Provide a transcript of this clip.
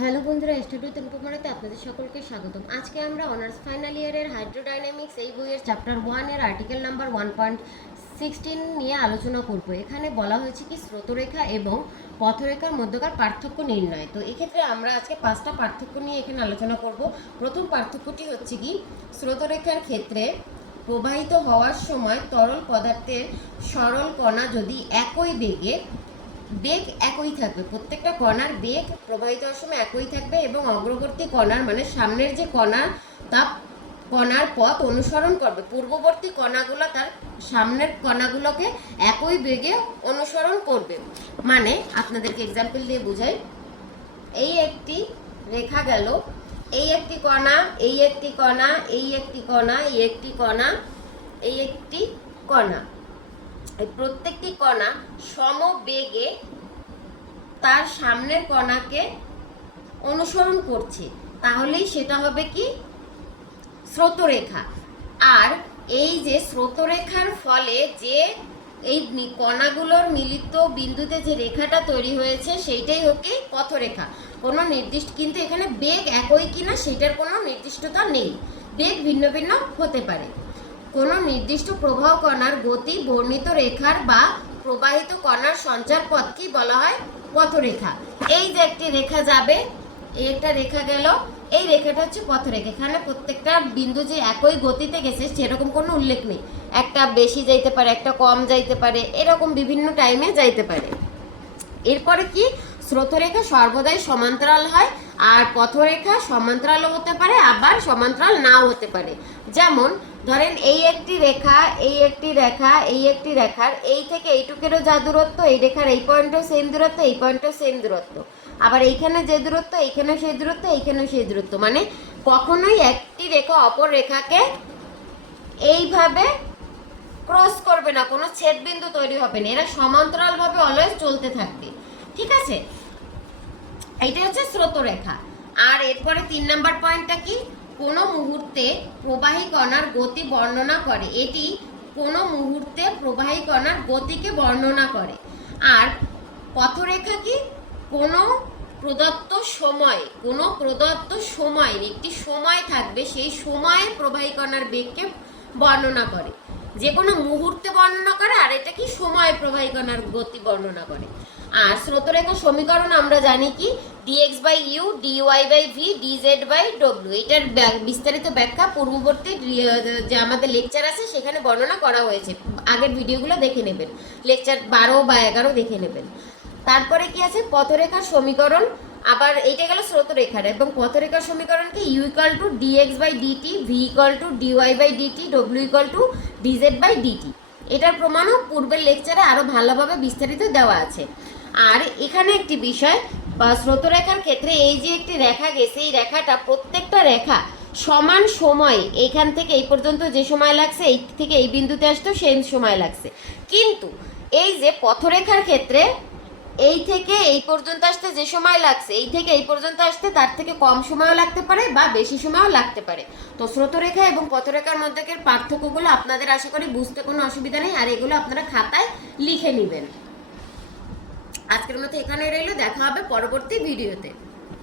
Hello বন্ধুরা, স্টুডিওতে উপমানাতে আপনাদের সকলকে স্বাগতম। আজকে আমরা অনার্স ফাইনাল ইয়ারের হাইড্রোডাইনামিক্স এই বইয়ের চ্যাপ্টার 1 এর আর্টিকেল নাম্বার 1.16 নিয়ে আলোচনা করব। এখানে বলা হয়েছে কি স্রোতরেখা এবং পথরেখার মধ্যকার পার্থক্য নির্ণয়। তো এক্ষেত্রে আমরা আজকে 5টা পার্থক্য নিয়ে এখানে আলোচনা করব। প্রথম পার্থক্যটি হচ্ছে কি স্রোতরেখার ক্ষেত্রে প্রবাহিত হওয়ার সময় তরল পদার্থের সরল কণা যদি একই বেগ একই থাকবে, প্রত্যেকটা কণার বেগ প্রবাহিত হওয়ার সময় একই থাকবে এবং অগ্রবর্তী কণার মানে সামনের যে কণা তা কণার পথ অনুসরণ করবে, পূর্ববর্তী কণাগুলো তার সামনের কণাগুলোকে একই বেগে অনুসরণ করবে। মানে আপনাদেরকে এক্সাম্পল দিয়ে বোঝাই, এই একটি রেখা গেল, এই একটি কণা, এই একটি কণা, এই একটি কণা, এই একটি কণা, এই একটি কণা, এই প্রত্যেকটি কণা সমবেগে তার সামনের কণাকে অনুসরণ করছে, তাহলেই সেটা হবে কি স্রোতরেখা। আর এই যে স্রোতরেখার ফলে যে এই কণাগুলোর মিলিত বিন্দুতে যে রেখাটা তৈরি হয়েছে সেইটাই হচ্ছে পথরেখা। কোনো নির্দিষ্ট, কিন্তু এখানে বেগ একই কিনা সেটার কোনো নির্দিষ্টতা নেই, বেগ ভিন্ন ভিন্ন হতে পারে। কোনো নির্দিষ্ট প্রবাহ কণার গতি বর্ণিত রেখার বা প্রবাহিত কণার সঞ্চার পথকেই বলা হয় পথরেখা। এই যে একটি রেখা যাবে, এই একটা রেখা গেল, এই রেখাটা হচ্ছে পথরেখা। এখানে প্রত্যেকটা বিন্দু যে একই গতিতে গেছে সেরকম কোনো উল্লেখ নেই, একটা বেশি যাইতে পারে, একটা কম যাইতে পারে, এরকম বিভিন্ন টাইমে যাইতে পারে। এরপরে কি স্রোতরেখা সর্বদাই সমান্তরাল হয়, আর পথরেখা সমান্তরালও হতে পারে আবার সমান্তরাল নাও হতে পারে। যেমন ধরেন এই একটি রেখা, এই একটি রেখা, এই একটি রেখার এই থেকে এইটুকেরও যা দূরত্ব, এই রেখার এই পয়েন্টেও সেম দূরত্ব, এই পয়েন্টেও সেম দূরত্ব, আবার এইখানে যে দূরত্ব এইখানেও সেই দূরত্ব, এইখানেও সেই দূরত্ব। মানে কখনোই একটি রেখা অপর রেখাকে এইভাবে ক্রস করবে না, কোনো ছেদবিন্দু তৈরি হবে না, এরা সমান্তরালভাবে অলওয়েজ চলতে থাকবে। ঠিক আছে, এইটা হচ্ছে স্রোতরেখা। আর এরপরে 3 নাম্বার পয়েন্টটা কি, কোনো মুহূর্তে প্রবাহী কণার গতি বর্ণনা করে, এটি কোনো মুহূর্তে প্রবাহী কণার গতিকে বর্ণনা করে। আর পথরেখা কি কোনো প্রদত্ত সময়, কোনো প্রদত্ত সময়ের একটি সময় থাকবে, সেই সময়ে প্রবাহী কণার বেগকে বর্ণনা করে, যে কোনো মুহূর্তে বর্ণনা করে, আর এটা কি সময় প্রবাহী কণার গতি বর্ণনা করে। আর স্রোতরেখা সমীকরণ আমরা জানি কি dx by u, dy by v, dz by ডব্লিউ। এটার বিস্তারিত ব্যাখ্যা পূর্ববর্তী যে আমাদের লেকচার আছে সেখানে বর্ণনা করা হয়েছে, আগের ভিডিওগুলো দেখে নেবেন, লেকচার 12 বা 11 দেখে নেবেন। তারপরে কি আছে পথরেখার সমীকরণ, আবার এইটা গেল স্রোতরেখার, এবং পথরেখার সমীকরণকে u equal to dx by dt, v equal to dy by dt, ডব্লিউ equal to dz by dt. এটার প্রমাণও পূর্বের লেকচারে আরও ভালোভাবে বিস্তারিত দেওয়া আছে। আর এখানে একটি বিষয়, স্রোতরেখার ক্ষেত্রে এই যে একটি রেখা গেছে, এই রেখাটা প্রত্যেকটা রেখা সমান সময়, এইখান থেকে এই পর্যন্ত যে সময় লাগছে, এই থেকে এই বিন্দুতে আসতেও সেই সময় লাগছে। কিন্তু এই যে পথরেখার ক্ষেত্রে এই থেকে এই পর্যন্ত আসতে যে সময় লাগছে, এই থেকে এই পর্যন্ত আসতে তার থেকে কম সময়ও লাগতে পারে বা বেশি সময়ও লাগতে পারে। তো স্রোতরেখা এবং পথরেখার মধ্যেকার পার্থক্যগুলো আপনাদের আশা করি বুঝতে কোনো অসুবিধা নেই, আর এগুলো আপনারা খাতায় লিখে নেবেন। আজকের মতো এখানে রইল, দেখা হবে পরবর্তী ভিডিওতে।